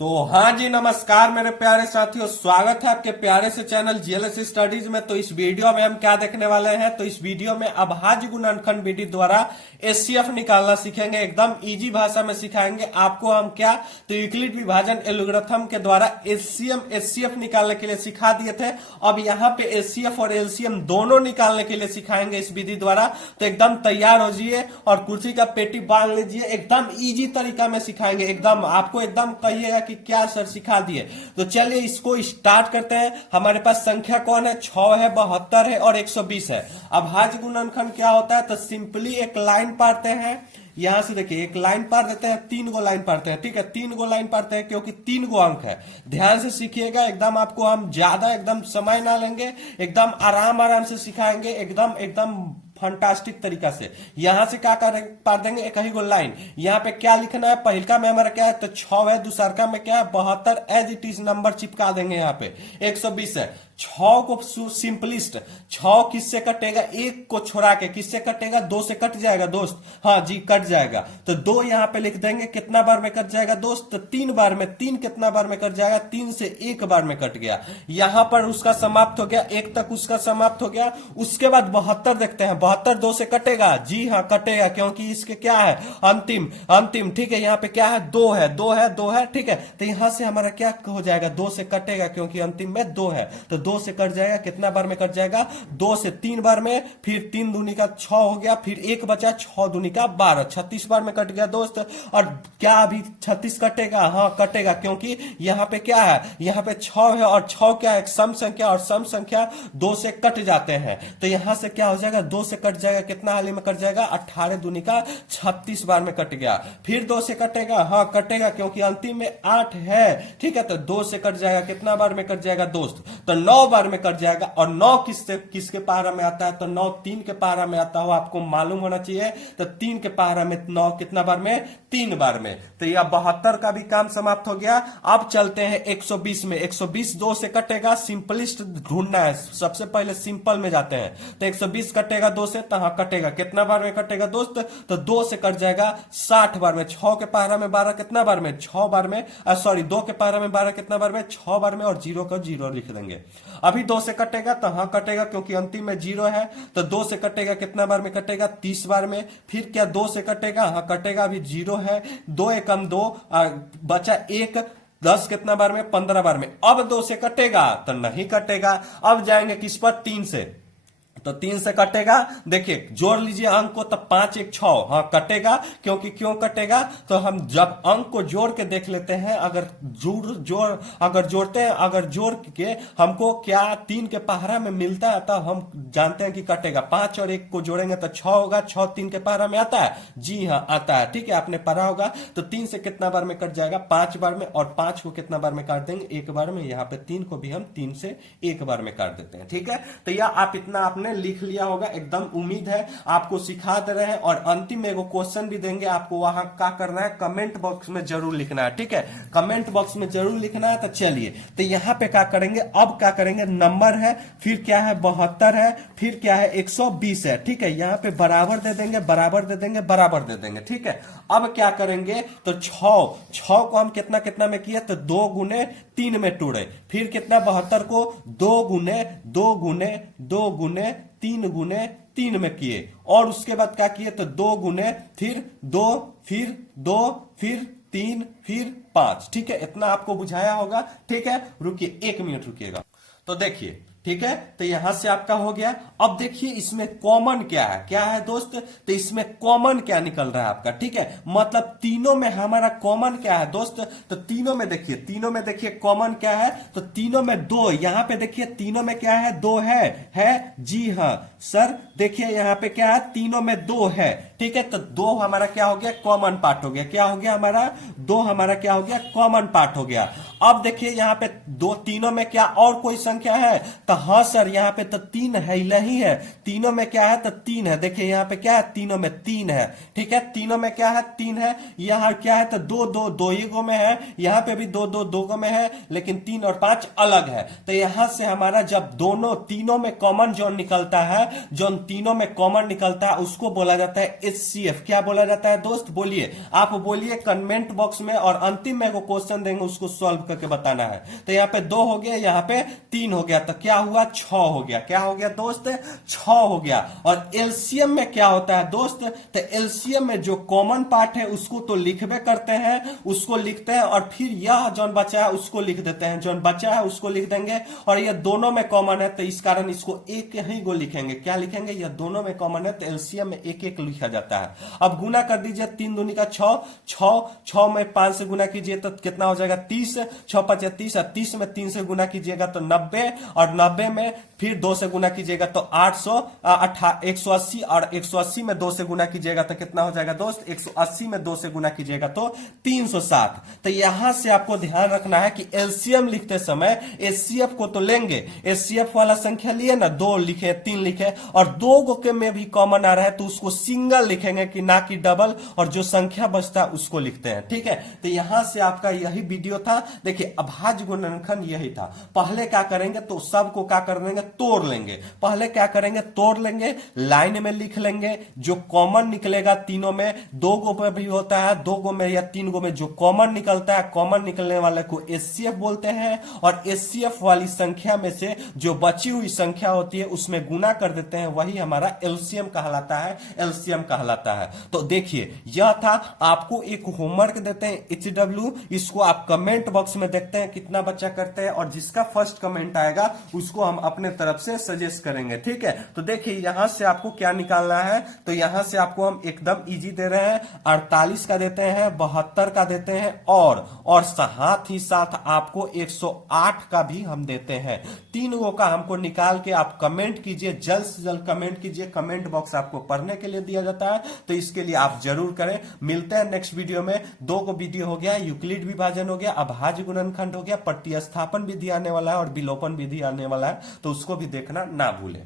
तो हाँ जी, नमस्कार मेरे प्यारे साथियों, स्वागत है आपके प्यारे से चैनल जीएलएस स्टडीज में। तो इस वीडियो में हम क्या देखने वाले हैं, तो इस वीडियो में अभाज्य गुणनखंड विधि द्वारा एचसीएफ निकालना सीखेंगे। एकदम इजी भाषा में सिखाएंगे आपको हम क्या, तो यूक्लिड विभाजन एल्गोरिथम के द्वारा एचसीएफ निकालने के लिए सिखा दिए थे। अब यहाँ पे एचसीएफ और एलसीएम दोनों निकालने के लिए सिखाएंगे इस विधि द्वारा। तो एकदम तैयार हो जाइए और कुर्सी का पेटी बांध लीजिए, एकदम इजी तरीका में सिखाएंगे। एकदम आपको एकदम कहिएगा कि क्या सर सिखा दिए। तो चलिए इसको स्टार्ट करते हैं। हमारे पास संख्या कौन है, 6 है, 72 है और 120 है। अभाज्य गुणनखंड क्या होता है, तो सिंपली एक लाइन पारते हैं। यहां से देखिए एक लाइन पार देते हैं, 3 गो लाइन पारते हैं। ठीक है, 3 गो लाइन पारते हैं क्योंकि 3 गो अंक है। ध्यान से सीखिएगा, एकदम आपको हम ज्यादा एकदम समय ना लेंगे, एकदम आराम से सिखाएंगे, एकदम एकदम फंटास्टिक तरीका से। यहां से क्या कर पार देंगे, एक ही गो लाइन। यहाँ पे क्या लिखना है, पहलका में हमारा क्या है, तो 6 है, दूसरका में क्या है 72, एज इट इज नंबर चिपका देंगे। यहाँ पे 120 है। 6 को सिंपलिस्ट, 6 किससे कटेगा, 1 को छोड़ा के किससे कटेगा, 2 से कट जाएगा दोस्त। हाँ जी, कट जाएगा। तो 2 यहाँ पे लिख देंगे, कितना बार में कट जाएगा दोस्त, तो 3 बार में। 3 कितना बार में कट जाएगा, 3 से 1 बार में कट गया। यहां पर उसका समाप्त हो गया, 1 तक उसका समाप्त हो गया। उसके बाद 72 देखते हैं, 72 2 से कटेगा, जी हाँ कटेगा, क्योंकि इसके क्या है अंतिम। ठीक है, यहाँ पे क्या है, 2 है, 2 है, 2 है। ठीक है, तो यहां से हमारा क्या हो जाएगा, 2 से कटेगा क्योंकि अंतिम में 2 है। तो 2 से कट जाएगा, कितना बार में कट जाएगा, 2 से 3 बार में। फिर 3 दूनी का 6 हो गया, फिर 1 बचा, 6 दूनी का 12, 36 बार में कट गया दोस्त। और क्या अभी 36 कटेगा, हाँ कटेगा, क्योंकि यहाँ पे क्या है, यहाँ पे 6 है और 6 क्या है, एक सम संख्या, और सम संख्या 2 से कट जाते हैं। तो यहां से क्या हो जाएगा, 2 से कट जाएगा, कितना हाली में कट जाएगा, 18 दूनी का 36 बार में कट गया। फिर 2 से कटेगा, हाँ कटेगा, क्योंकि अंतिम में 8 है। ठीक है, तो 2 से कट जाएगा, कितना बार में कट जाएगा दोस्त, तो 9 बार में कट जाएगा। और 9 किसके पारा में आता है, तो 9 3 के पारा में आता हो, आपको मालूम होना चाहिए। तो 3 के पारा में 9 कितना बार में, 3 बार में। तो यह 72 का भी काम समाप्त हो गया। अब चलते हैं 120 में। 120 2 से कटेगा, सिंपलिस्ट ढूंढना है, सबसे पहले सिंपल में जाते हैं। तो 120 कटेगा 2 से, तो हाँ कटेगा, कितना बार में कटेगा दोस्त, तो 2 से कट जाएगा 60 बार में। 6 के पारा में 12 कितना बार में, 6 बार में। सॉरी, 2 के पारा में 12 कितना बार में, 6 बार में। और 0 का 0 लिख देंगे। अभी 2 से कटेगा, तो हाँ कटेगा, क्योंकि अंतिम में 0 है। तो 2 से कटेगा, कितना बार में कटेगा, 30 बार में। फिर क्या 2 से कटेगा, हाँ कटेगा, अभी 0 है। 2 एकम 2, बचा 1, 10 कितना बार में, 15 बार में। अब 2 से कटेगा, तो नहीं कटेगा। अब जाएंगे किस पर, 3 से। तो 3 से कटेगा, देखिए जोड़ लीजिए अंक को, तब 5 1 6, हाँ कटेगा। क्योंकि क्यों कटेगा, तो हम जब अंक को जोड़ के देख लेते हैं, अगर जोड़ते हैं, अगर जोड़ के हमको क्या 3 के पहाड़ा में मिलता है, तो हम जानते हैं कि कटेगा। 5 और 1 को जोड़ेंगे तो 6 होगा। 6 3 के पहाड़ा में आता है, जी हाँ आता है। ठीक है, आपने पढ़ा होगा। तो 3 से कितना बार में कट जाएगा, 5 बार में। और 5 को कितना बार में काट देंगे, 1 बार में। यहाँ पे 3 को भी हम 3 से 1 बार में काट देते हैं। ठीक है, तो यह आप इतना आपने लिख लिया होगा। एकदम उम्मीद है आपको सिखा दे रहे हैं। और अंतिम में एगो क्वेश्चन भी देंगे आपको, वहां क्या करना है, कमेंट बॉक्स में जरूर लिखना है। ठीक है, कमेंट बॉक्स में जरूर लिखना है। तो चलिए, तो यहां पे क्या करेंगे, अब क्या करेंगे, नंबर है, फिर क्या है 72 है, फिर क्या है 120 है। ठीक है, यहां पे बराबर दे देंगे, बराबर दे देंगे, बराबर दे देंगे। ठीक है, अब क्या करेंगे, तो 6 को हम कितना कितना में किए, तो 2 गुने 3 में टूटे। फिर कितना 72 को 2 गुने 2 गुने 2 गुने 3 गुने 3 में किए। और उसके बाद क्या किए, तो 2 गुने, फिर 2, फिर 2, फिर 3, फिर 5। ठीक है, इतना आपको बुझाया होगा। ठीक है, रुकिए 1 मिनट रुकिएगा। तो देखिए, ठीक है, तो यहां से आपका हो गया। अब देखिए इसमें कॉमन क्या है दोस्त, तो इसमें कॉमन क्या निकल रहा है आपका। ठीक है, मतलब तीनों में हमारा कॉमन क्या है दोस्त, तो तीनों में देखिए कॉमन क्या है, तो तीनों में 2। यहां पे देखिए तीनों में क्या है, 2 है, जी हाँ सर। देखिए यहाँ पे क्या है, तीनों में 2 है। ठीक है, तो 2 हमारा क्या हो गया, कॉमन पार्ट हो गया। क्या हो गया हमारा, 2 हमारा क्या हो गया, कॉमन पार्ट हो गया। अब देखिए यहाँ पे 2 तीनों में क्या और कोई संख्या है, तो हाँ सर यहाँ पे तो 3 है ही नहीं है, तीनों में क्या है तो 3 है। देखिए यहाँ पे क्या है, तीनों में 3 है। ठीक है, तीनों में क्या है 3 है। यहाँ क्या है तो 2 2 2 ही गो में है, यहाँ पे भी 2 2 2 गो में है, लेकिन 3 और 5 अलग है। तो यहां से हमारा जब दोनों तीनों में कॉमन जोन निकलता है, जो तीनों में कॉमन निकलता है उसको बोला जाता है HCF। क्या बोला जाता है दोस्त, बोलिए, आप बोलिए कमेंट बॉक्स में, और अंतिम में एगो क्वेश्चन देंगे उसको सॉल्व करके बताना है। तो यहाँ पे 2 हो गया, यहाँ पे 3 हो गया, तो क्या हुआ 6 हो गया। क्या हो गया दोस्त, 6 हो गया। और एलसीएम में क्या होता है दोस्त, तो एलसीएम में जो कॉमन पार्ट है उसको तो लिखबे करते हैं, उसको लिखते हैं, और फिर यह जो बचा है उसको लिख देते हैं, जो बचा है उसको लिख देंगे। और ये दोनों में कॉमन है तो इस कारण इसको एक ही गो लिखेंगे। क्या लिखेंगे, ये दोनों में कॉमन है तो एलसीएम में एक एक लिखा जाता है। अब गुना कर दीजिए, 3 दूनी का 6, 6 में 5 से गुना कीजिए तो कितना हो जाएगा 30, 6 5 30, 30 में 3 से गुना कीजिएगा तो 90, और 90 में फिर 2 से गुना कीजिएगा तो 180, और 180 में 2 से गुना कीजिएगा तो कितना हो जाएगा दोस्त, 180 में 2 से गुना कीजिएगा तो 360। तो यहां से आपको ध्यान रखना है कि एलसीएम लिखते समय एचसीएफ को तो लेंगे, एचसीएफ वाला संख्या लिए ना, 2 लिखे 3 लिखे, और 2 गो के में भी कॉमन आ रहा है तो उसको सिंगल लिखेंगे कि ना कि डबल, और जो संख्या बचता है उसको लिखते हैं। ठीक है, तो यहां से आपका यही वीडियो था। देखिए अभाज्य गुणनखंड यही था। पहले क्या करेंगे तो सबको क्या कर देंगे, तोड़ लेंगे। पहले क्या करेंगे, तोड़ लेंगे, लाइन में लिख लेंगे, जो कॉमन निकलेगा तीनों में, 2 गो में भी होता है, 2 गो में या 3 गो में जो कॉमन निकलता है, कॉमन निकलने वाले को एचसीएफ बोलते हैं। और एचसीएफ वाली संख्या में से जो बची हुई संख्या होती है उसमें गुना कर देते हैं, वही हमारा एलसीएम कहलाता है, एलसीएम कहलाता है। तो देखिए यह था, आपको एक होमवर्क देते हैं HW, इसको आप कमेंट बॉक्स में देखते हैं कितना बच्चा करते हैं, और जिसका फर्स्ट कमेंट आएगा उसको हम अपने तरफ से सजेस्ट करेंगे। ठीक है, तो देखिए यहां से आपको क्या निकालना है, तो यहां से आपको हम एकदम इजी दे रहे हैं, 48 का देते हैं, 72 का देते हैं, और साथ ही साथ आपको 108 का भी हम देते हैं। 3 गो का हमको निकाल के आप कमेंट कीजिए, जल्द से जल्द कमेंट कीजिए, कमेंट बॉक्स आपको पढ़ने के लिए दिया जाता है, तो इसके लिए आप जरूर करें। मिलते हैं नेक्स्ट वीडियो में। 2 गो वीडियो हो गया, यूक्लिड विभाजन हो गया, अभाज्य गुणनखंड हो गया, प्रतिस्थापन विधि आने वाला है, और विलोपन विधि आने वाला है, तो उसको भी देखना ना भूलें।